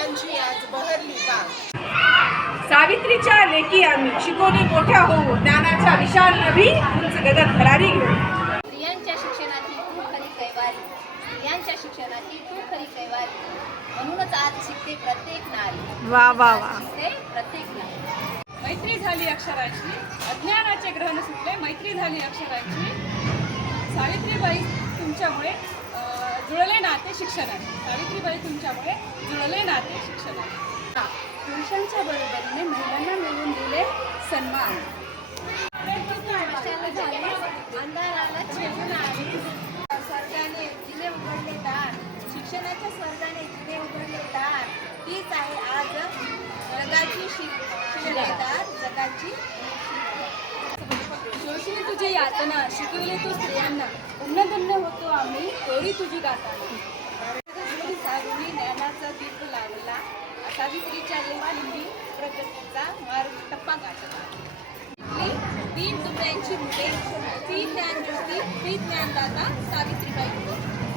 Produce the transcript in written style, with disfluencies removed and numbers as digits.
फुलांची आज बहरली बाग. सावित्रीच्या लेकी आम्ही शिकवणी मोठ्या होऊ, ज्ञानाच्या विशाल नभी उंच गगन भरारी घेऊ. स्त्रियांच्या शिक्षणाची तू खरी कैवारी, स्त्रियांच्या शिक्षणाची तू खरी कैवारी. म्हणूनच आज शिकते प्रत्येक नारी. वा वा वा. शिकते प्रत्येक नारी. मैत्री झाली अक्षराची, अज्ञानाचे ग्रहण सुटले. मैत्री झाली अक्षराची. सावित्रीबाई तुमच्यामुळे जुळले नाते शिक्षणाचे. सावित्रीबाई तुमच्यामुळे जुळले नाते शिक्षणाचे. पुरुषांच्या बरोबरीने महिलांना मिळवून दिले सन्मान. अंधाराला छेडून आली, स्वर्गाने जिने उघडले दार. शिक्षणाच्या स्वर्गाने जिने उघडले दार. तीच आहे आज जगाची शिलेदार, जगाची. शोषली तुझी यातना, शिकवले तू स्त्रियांना. उन्नधन्य होतो आम्ही तोरी तुझी गाताना. सारुणी ज्ञानाचा दीप लावला, सावित्रीच्या लेखींनी प्रगतीचा मार्ग टप्पा गाठला. तीन तुकड्यांची मुले, ती ज्ञानज्योती, ती ज्ञानदाता सावित्रीबाई.